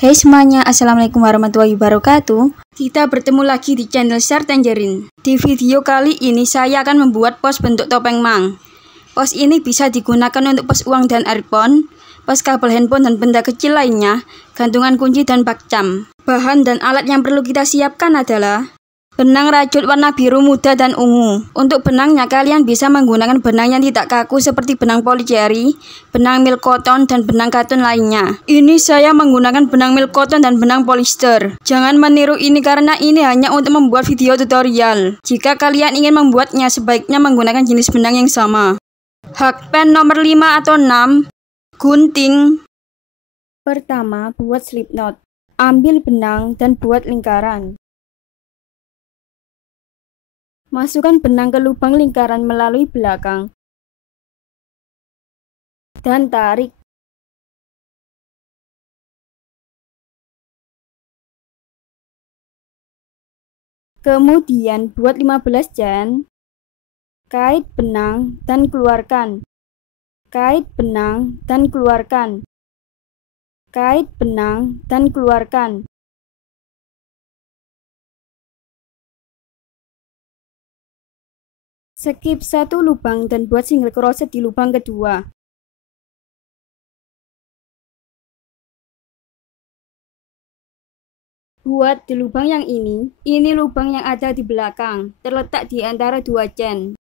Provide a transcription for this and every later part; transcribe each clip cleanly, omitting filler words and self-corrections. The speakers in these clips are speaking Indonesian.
Hai semuanya, Assalamualaikum warahmatullahi wabarakatuh. Kita bertemu lagi di channel Share Tangerine. Di video kali ini saya akan membuat pos bentuk topeng mang. Pos ini bisa digunakan untuk pos uang dan earphone, pos kabel handphone dan benda kecil lainnya, gantungan kunci dan bakcam. Bahan dan alat yang perlu kita siapkan adalah benang rajut warna biru muda dan ungu. Untuk benangnya kalian bisa menggunakan benang yang tidak kaku seperti benang polycherry, benang milk cotton, dan benang katun lainnya. Ini saya menggunakan benang milk cotton dan benang polyester. Jangan meniru ini karena ini hanya untuk membuat video tutorial. Jika kalian ingin membuatnya, sebaiknya menggunakan jenis benang yang sama. Hakpen nomor 5 atau 6. Gunting. Pertama, buat slip knot. Ambil benang dan buat lingkaran. Masukkan benang ke lubang lingkaran melalui belakang dan tarik. Kemudian buat 15 jan. Kait benang dan keluarkan. Kait benang dan keluarkan. Kait benang dan keluarkan. Skip satu lubang dan buat single crochet di lubang kedua. Buat di lubang yang ini lubang yang ada di belakang, terletak di antara dua chain.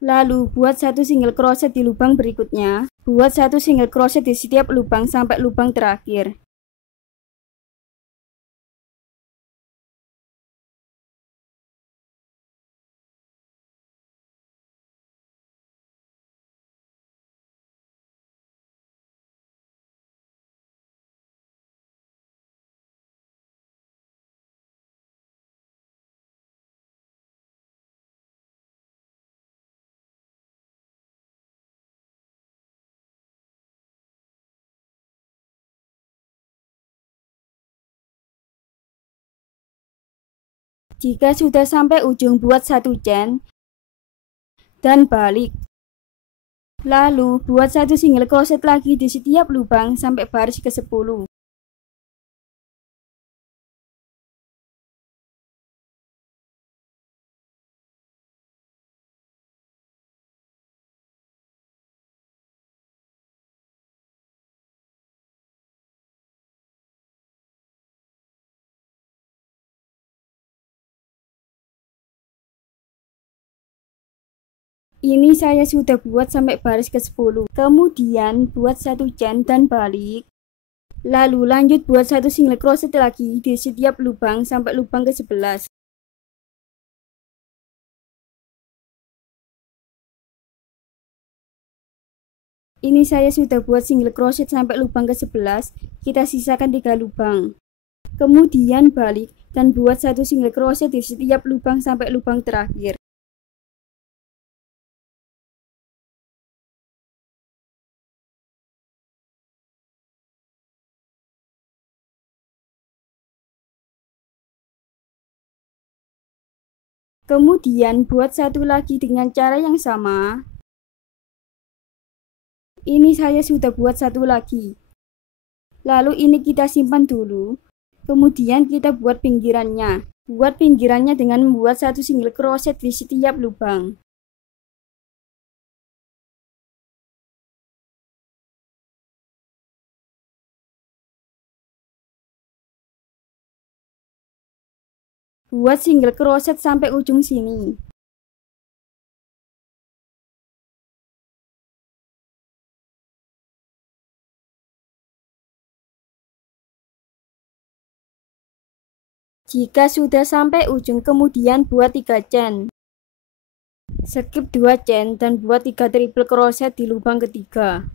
Lalu buat satu single crochet di lubang berikutnya. Buat satu single crochet di setiap lubang sampai lubang terakhir. Jika sudah sampai ujung, buat satu chain dan balik. Lalu buat satu single crochet lagi di setiap lubang sampai baris ke-10. Ini saya sudah buat sampai baris ke-10. Kemudian buat satu chain dan balik. Lalu lanjut buat satu single crochet lagi di setiap lubang sampai lubang ke-11. Ini saya sudah buat single crochet sampai lubang ke-11. Kita sisakan 3 lubang. Kemudian balik dan buat satu single crochet di setiap lubang sampai lubang terakhir. Kemudian buat satu lagi dengan cara yang sama. Ini saya sudah buat satu lagi. Lalu ini kita simpan dulu. Kemudian kita buat pinggirannya. Buat pinggirannya dengan membuat satu single crochet di setiap lubang. Buat single crochet sampai ujung sini. Jika sudah sampai ujung, kemudian buat 3 chain. Skip 2 chain dan buat 3 triple crochet di lubang ketiga.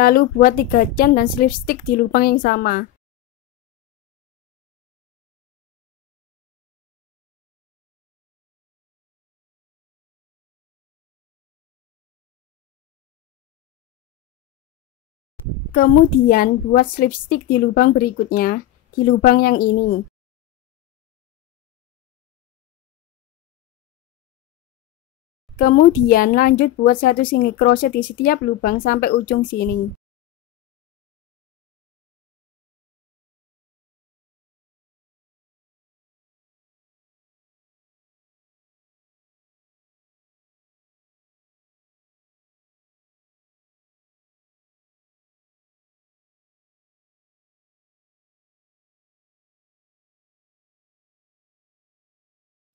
Lalu buat 3 can dan lipstick di lubang yang sama. Kemudian buat lipstick di lubang berikutnya, di lubang yang ini. Kemudian lanjut buat 1 single crochet di setiap lubang sampai ujung sini.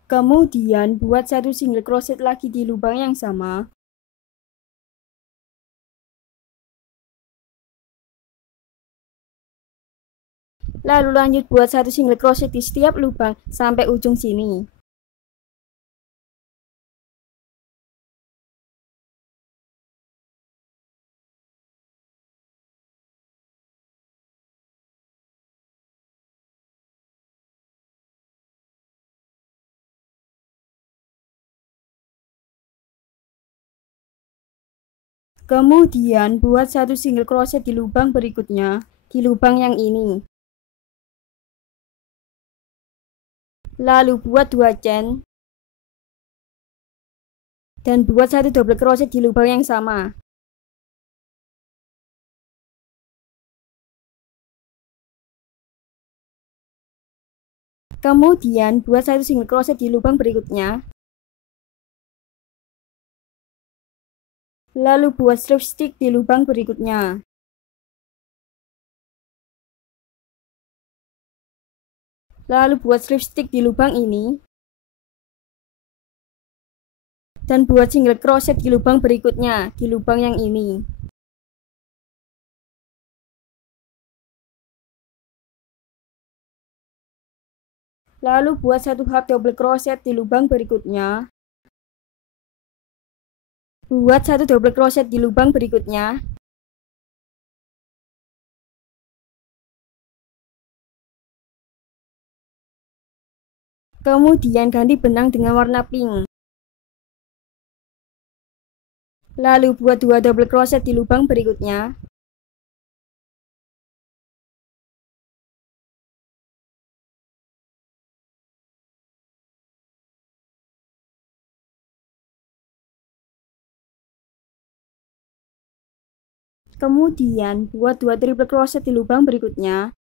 Kemudian buat 1 single crochet lagi di lubang yang sama. Lalu lanjut buat 1 single crochet di setiap lubang sampai ujung sini. Kemudian buat 1 single crochet di lubang berikutnya, di lubang yang ini. Lalu buat 2 chain dan buat 1 double crochet di lubang yang sama. Kemudian buat 1 single crochet di lubang berikutnya. Lalu buat lipstick di lubang berikutnya. Lalu buat lipstick di lubang ini. Dan buat single crochet di lubang berikutnya, di lubang yang ini. Lalu buat 1 half double crochet di lubang berikutnya. Buat 1 double crochet di lubang berikutnya. Kemudian ganti benang dengan warna pink. Lalu buat 2 double crochet di lubang berikutnya. Kemudian buat 2 triple crochet di lubang berikutnya.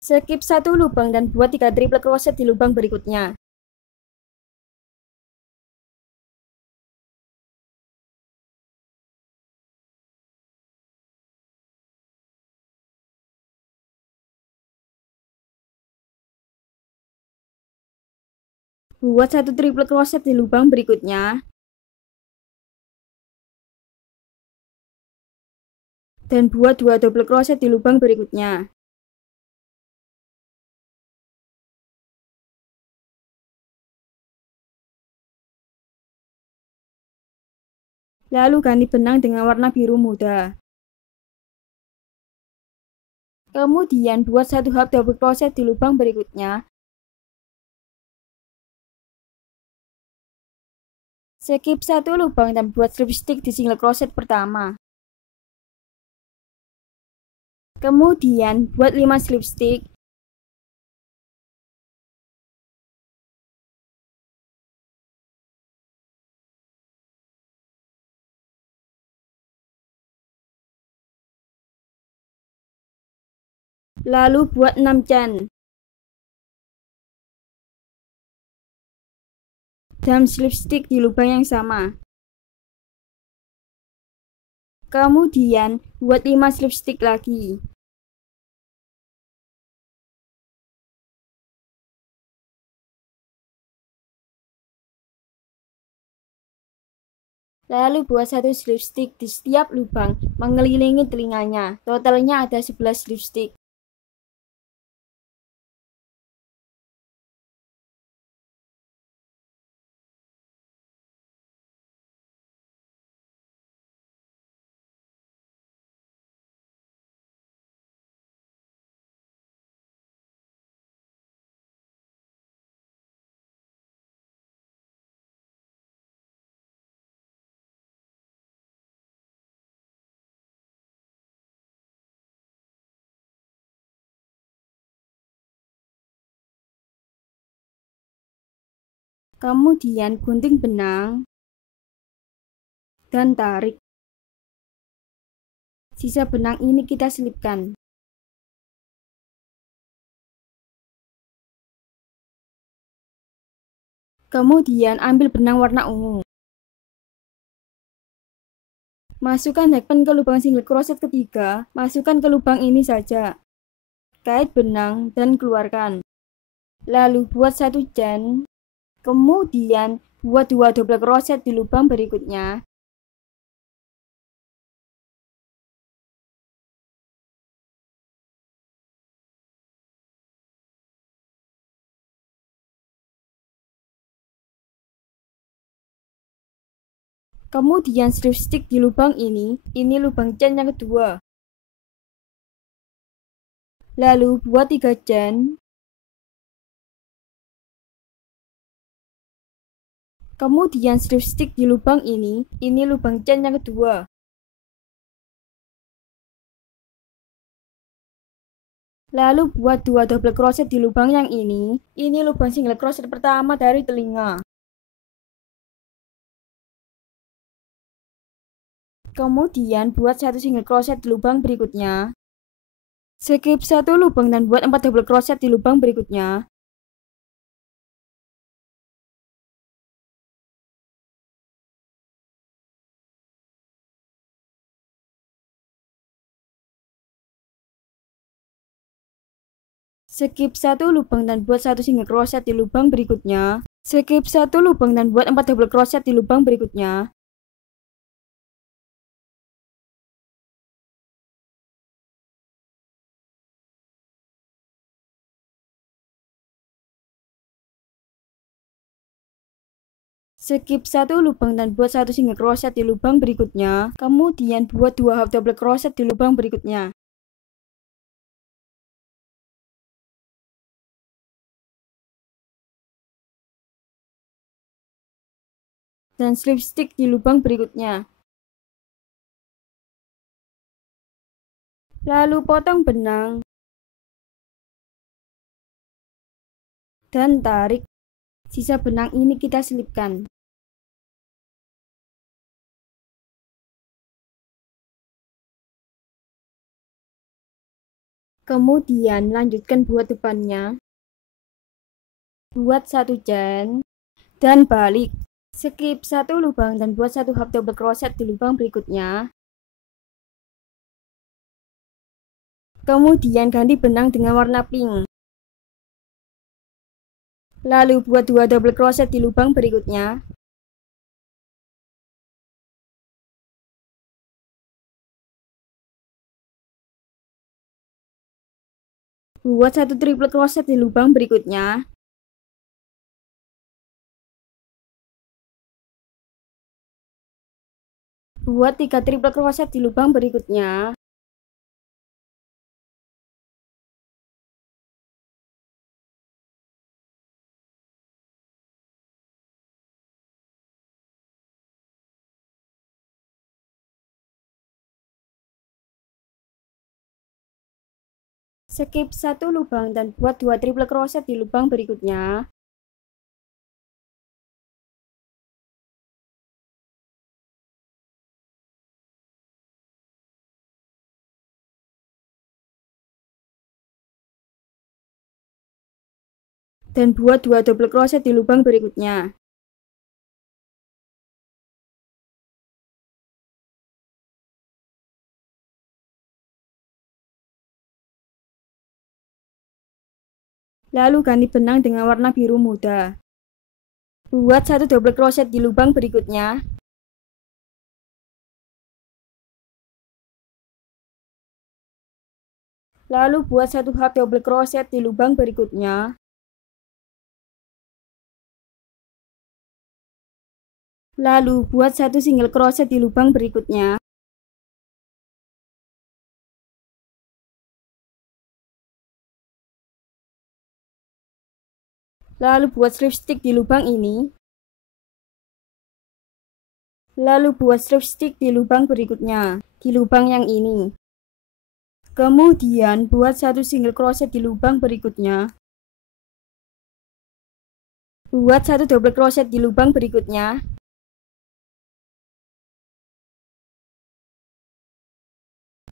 Skip 1 lubang dan buat 3 triple crochet di lubang berikutnya. Buat 1 triple crochet di lubang berikutnya. Dan buat 2 double crochet di lubang berikutnya. Lalu ganti benang dengan warna biru muda. Kemudian buat 1 half double crochet di lubang berikutnya. Skip 1 lubang dan buat lipstick di single crochet pertama. Kemudian buat 5 lipstick. Lalu buat 6 chain. Dan lipstick di lubang yang sama. Kemudian buat 5 lipstick lagi. Lalu buat satu slip stick di setiap lubang mengelilingi telinganya. Totalnya ada 11 slip stick. Kemudian gunting benang dan tarik. Sisa benang ini kita selipkan. Kemudian ambil benang warna ungu. Masukkan hakpan ke lubang single crochet ketiga. Masukkan ke lubang ini saja. Kait benang dan keluarkan. Lalu buat satu chain. Kemudian buat 2 double crochet di lubang berikutnya. Kemudian strip stick di lubang ini lubang chain yang kedua. Lalu buat 3 chain. Kemudian strip stick di lubang ini lubang chain yang kedua. Lalu buat 2 double crochet di lubang yang ini lubang single crochet pertama dari telinga. Kemudian buat satu single crochet di lubang berikutnya. Skip satu lubang dan buat 4 double crochet di lubang berikutnya. Skip satu lubang dan buat satu single crochet di lubang berikutnya. Skip satu lubang dan buat 4 double crochet di lubang berikutnya. Skip satu lubang dan buat satu single crochet di lubang berikutnya. Kemudian buat 2 half double crochet di lubang berikutnya. Dan slip stick di lubang berikutnya. Lalu potong benang dan tarik. Sisa benang ini kita selipkan. Kemudian lanjutkan buat depannya. Buat satu chain dan balik. Skip satu lubang dan buat satu half double crochet di lubang berikutnya. Kemudian ganti benang dengan warna pink. Lalu buat 2 double crochet di lubang berikutnya. Buat satu triple crochet di lubang berikutnya. Buat 3 triple crochet di lubang berikutnya. Skip satu lubang dan buat 2 triple crochet di lubang berikutnya. Dan buat 2 double crochet di lubang berikutnya. Lalu ganti benang dengan warna biru muda. Buat satu double crochet di lubang berikutnya. Lalu buat satu half double crochet di lubang berikutnya. Lalu buat satu single crochet di lubang berikutnya. Lalu buat strip stick di lubang ini. Lalu buat strip stick di lubang berikutnya, di lubang yang ini. Kemudian buat satu single crochet di lubang berikutnya. Buat satu double crochet di lubang berikutnya.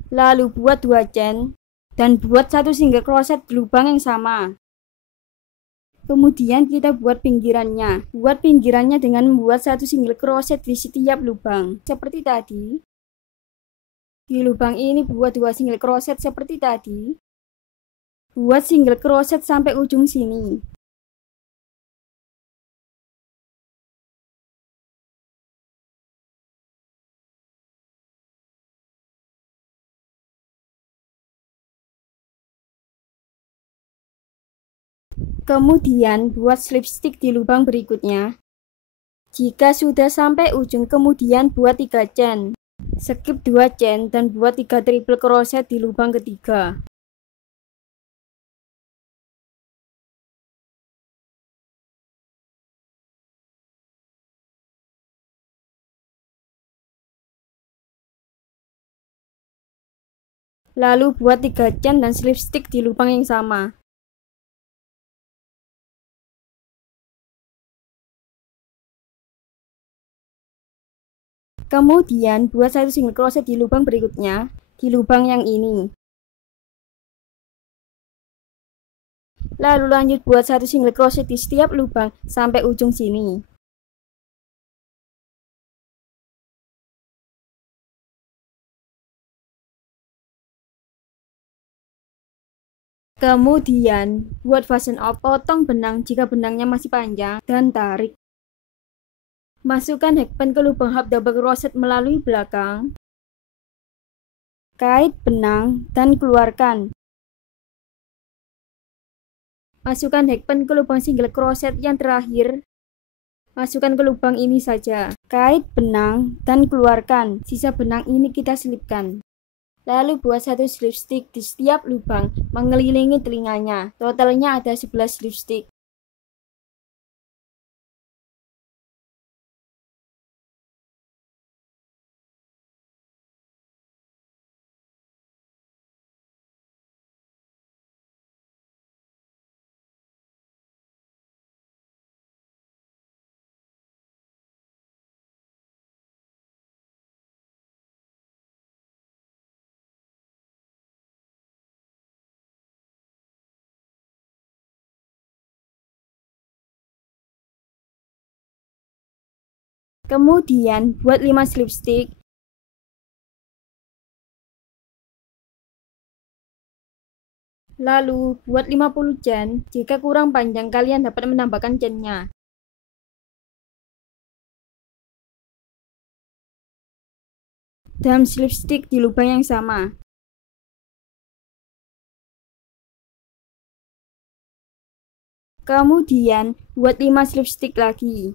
Lalu buat 2 chain dan buat satu single crochet di lubang yang sama. Kemudian kita buat pinggirannya. Buat pinggirannya dengan membuat satu single crochet di setiap lubang, seperti tadi. Di lubang ini buat 2 single crochet seperti tadi. Buat single crochet sampai ujung sini. Kemudian buat slip stick di lubang berikutnya. Jika sudah sampai ujung, kemudian buat 3 chain. Skip 2 chain dan buat 3 triple crochet di lubang ketiga. Lalu buat 3 chain dan slip stick di lubang yang sama. Kemudian buat satu single crochet di lubang berikutnya, di lubang yang ini. Lalu lanjut buat satu single crochet di setiap lubang sampai ujung sini. Kemudian buat fasten off, potong benang jika benangnya masih panjang dan tarik. Masukkan hakpan ke lubang half double crochet melalui belakang. Kait benang dan keluarkan. Masukkan hakpan ke lubang single crochet yang terakhir. Masukkan ke lubang ini saja. Kait benang dan keluarkan. Sisa benang ini kita selipkan. Lalu buat satu slip stick di setiap lubang mengelilingi telinganya. Totalnya ada 11 slip stick. Kemudian buat 5 slip stick. Lalu buat 50 chain. Jika kurang panjang kalian dapat menambahkan chainnya. Dan slip stick di lubang yang sama. Kemudian buat 5 slip stick lagi.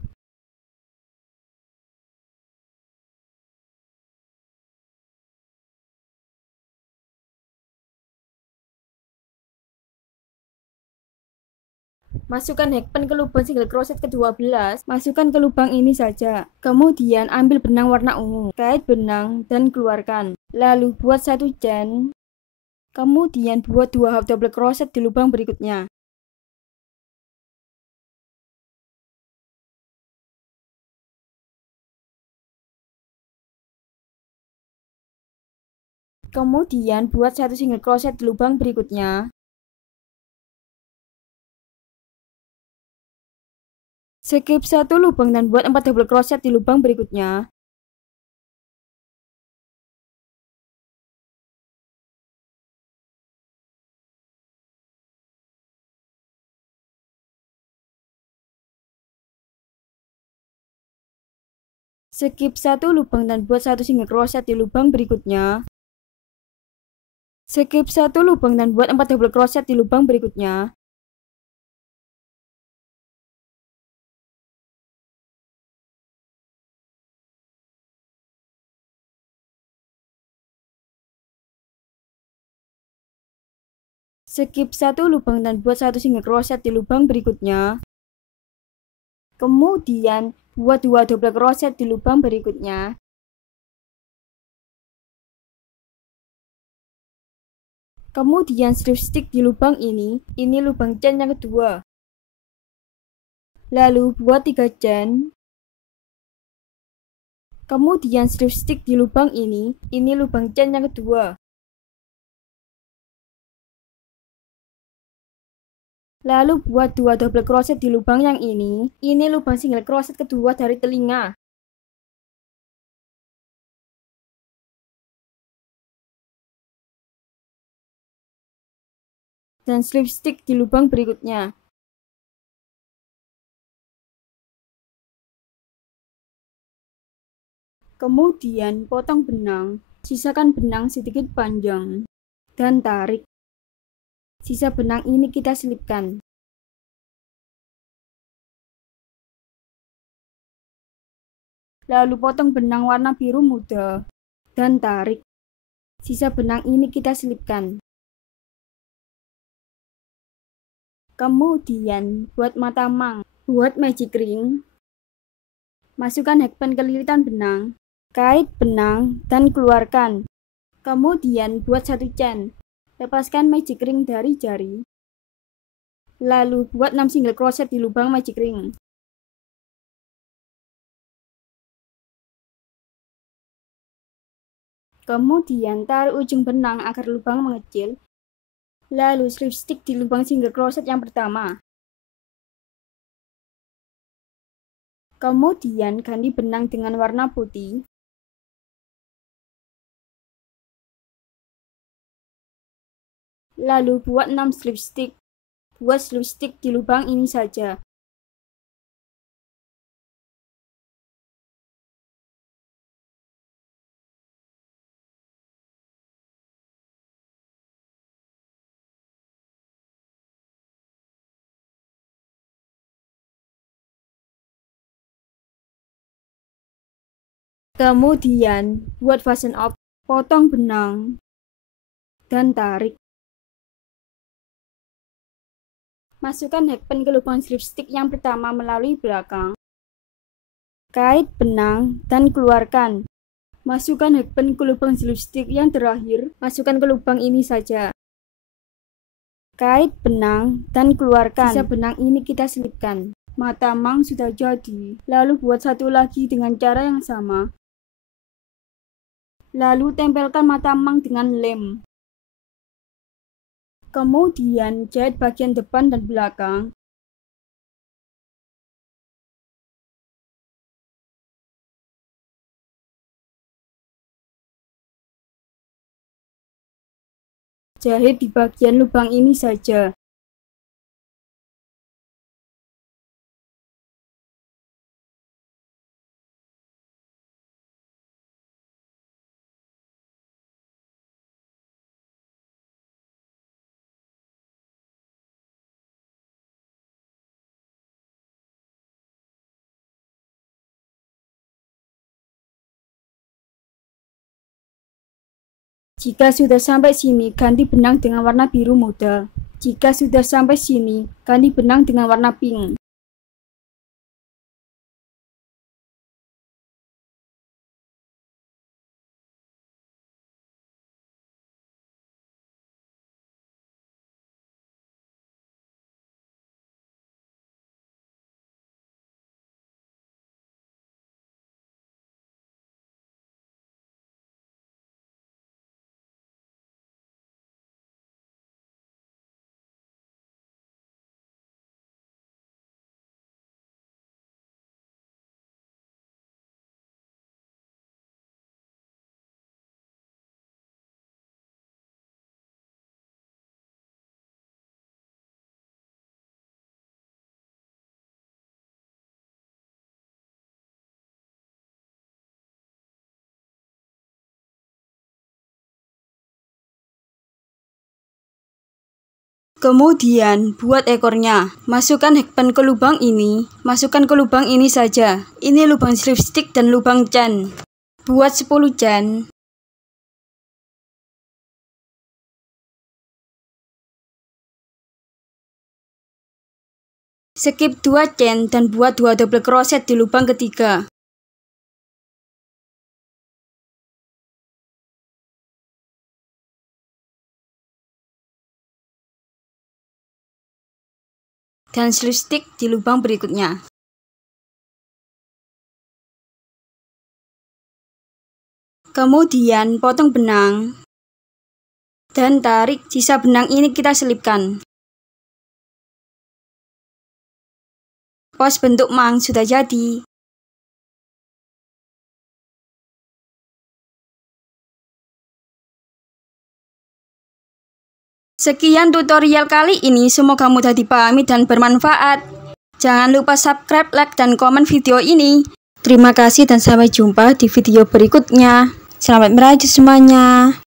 Masukkan hakpan ke lubang single crochet ke-12. Masukkan ke lubang ini saja. Kemudian ambil benang warna ungu, kait benang dan keluarkan. Lalu buat satu chain. Kemudian buat 2 half double crochet di lubang berikutnya. Kemudian buat satu single crochet di lubang berikutnya. Skip satu lubang dan buat 4 double crochet di lubang berikutnya. Skip satu lubang dan buat satu single crochet di lubang berikutnya. Skip satu lubang dan buat 4 double crochet di lubang berikutnya. Skip satu lubang dan buat 1 single crochet di lubang berikutnya. Kemudian buat 2 double crochet di lubang berikutnya. Kemudian strip stick di lubang ini lubang chain yang kedua. Lalu buat 3 chain. Kemudian strip stick di lubang ini lubang chain yang kedua. Lalu buat 2 double crochet di lubang yang ini lubang single crochet kedua dari telinga. Dan slip stick di lubang berikutnya. Kemudian potong benang, sisakan benang sedikit panjang, dan tarik. Sisa benang ini kita selipkan. Lalu potong benang warna biru muda, dan tarik. Sisa benang ini kita selipkan. Kemudian buat mata mang, buat magic ring. Masukkan hakpen ke lilitan benang, kait benang, dan keluarkan. Kemudian buat 1 chain. Lepaskan magic ring dari jari. Lalu buat 6 single crochet di lubang magic ring. Kemudian tarik ujung benang agar lubang mengecil. Lalu slip stick di lubang single crochet yang pertama. Kemudian ganti benang dengan warna putih. Lalu buat 6 slip stick. Buat slip stick di lubang ini saja. Kemudian buat fasten off, potong benang, dan tarik. Masukkan hakpen ke lubang slip stick yang pertama melalui belakang. Kait benang dan keluarkan. Masukkan hakpen ke lubang slip stick yang terakhir, masukkan ke lubang ini saja. Kait benang dan keluarkan. Sisa benang ini kita selipkan. Mata mang sudah jadi. Lalu buat satu lagi dengan cara yang sama. Lalu tempelkan mata mang dengan lem. Kemudian jahit bagian depan dan belakang. Jahit di bagian lubang ini saja. Jika sudah sampai sini, ganti benang dengan warna biru muda. Jika sudah sampai sini, ganti benang dengan warna pink. Kemudian, buat ekornya. Masukkan hakpan ke lubang ini. Masukkan ke lubang ini saja. Ini lubang slipstick dan lubang can. Buat 10 can. Skip 2 chain dan buat 2 double crochet di lubang ketiga. Dan slipstick di lubang berikutnya. Kemudian potong benang dan tarik, sisa benang ini kita selipkan. Pos bentuk mang sudah jadi. Sekian tutorial kali ini, semoga mudah dipahami dan bermanfaat. Jangan lupa subscribe, like, dan komen video ini. Terima kasih dan sampai jumpa di video berikutnya. Selamat merajut semuanya.